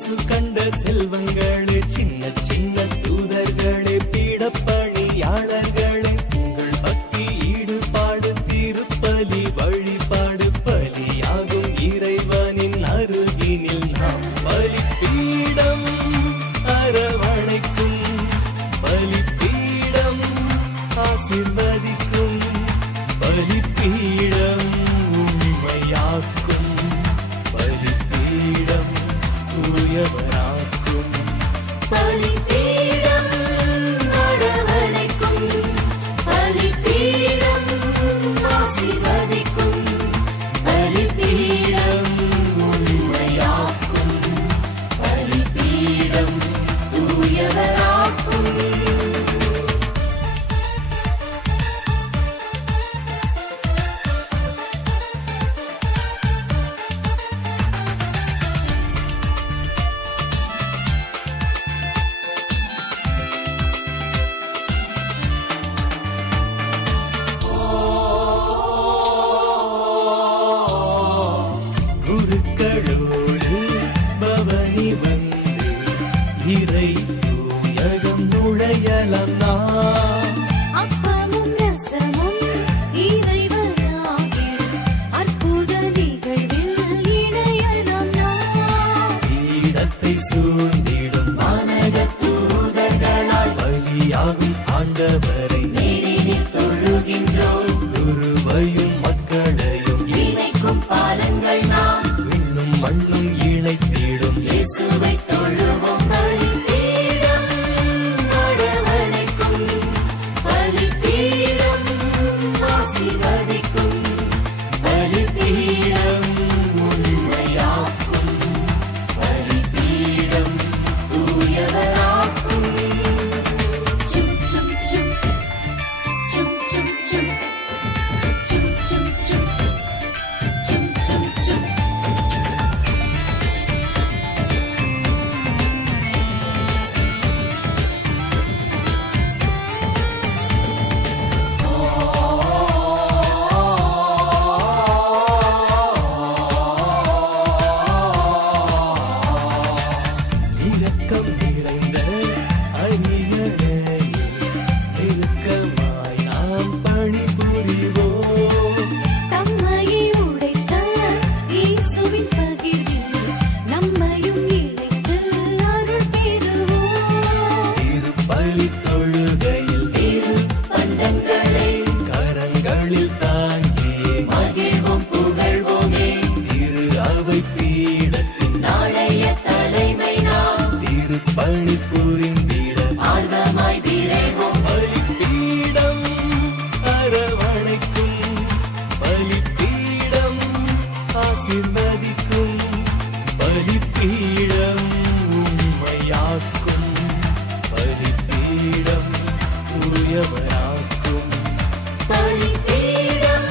இயேசு கண்ட செல்வங்களே, சின்ன சின்ன தூதர்களே, பீடப்பணியாளர்களே, உங்கள் பக்தி ஈடுபாடு திருப்பலி வழிபாடு பலியாகும் இறைவனின் அருகினில் நாம் பலிப்பீடம் அரவணைக்கும், பலிப்பீடம் ஆசீர்வதிக்கும், பலிப்பீடம் உண்மையாக்கும், பலிப்பீடம் தூயவராக்கும், பலிபீடம் அரவணைக்கும், பலிபீடம் ஆசீர்வதிக்கும், பலிபீடம் உண்மையாக்கும், பலிபீடம் தூயவராக்கும். குருக்களோடு பவனி வந்து இறை தூயகம் நுழையலாம் நாம். அப்பமும் ரசமும் இறைவனாகிய அற்புத நிகழ்வில் இணையலாம் நாம். பீடத்தை சூழ்ந்திடும் வானகத் தூதர்களால் பலியாகும் ஆண்டவரை நேரினில் தொழுகின்றோம். குருவையும் மக்களையும் இணைக்கும் பாலங்கள் நாம் விண்ணும் மண்ணும் இணைத்திடும் இயேசுவை தொழுவோம். பலிபீடம் அரவணைக்கும், பலிபீடம் ஆசீர்வதிக்கும், பலிபீடம் உண்மையாக்கும், பலிபீடம் தூயவராக்கும். சும் சும் சும் சும் சும் சும் சும் சும் சும் சும் சும் சும். இரக்கம் நிறைந்த அரியணையே, நெருக்கமாய் நாம் பணிபுரிவோம். தம்மையை உடைத்த இயேசுவின் பகிர்வில் நம்மையும் இணைத்து அருள் பெறுவோம். திருப்பலி தொழுகையில் திரு பண்டங்களை கரங்களில் தாங்கி மகிழ்வோம் புகழ்வோமே. திரு அவை பீடத்தின் நாளைய தலைமை நாம் திருப்பணி புரிந்திட ஆர்வமாய் விரைவோம். பலிப்பீடம் அரவணைக்கும், பலிப்பீடம் ஆசீர்வதிக்கும், பலிப்பீடம் உண்மையாக்கும், பலிப்பீடம் தூயவராக்கும், பலிபீடம்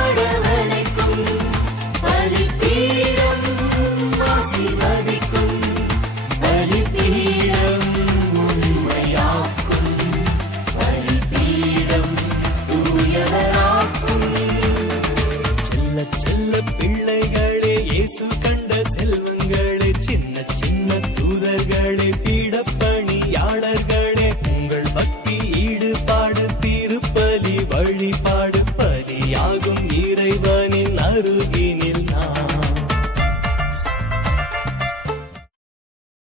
அரவணைக்கும், பலிபீடம் ஆசீர்வதிக்கும், பலிபீடம் உண்மையாக்கும், பலிபீடம் தூயவராக்கும். செல்ல செல்ல பிள்ளைகளே, இயேசு கண்ட செல்வங்களே, சின்ன சின்ன தூதர்களே, பீடப்பணியாளர்களே, உங்கள் பக்தி ஈடுபாடு திருப்பலி வழிபாடு பலியாகும் இறைவனின் அருகினில்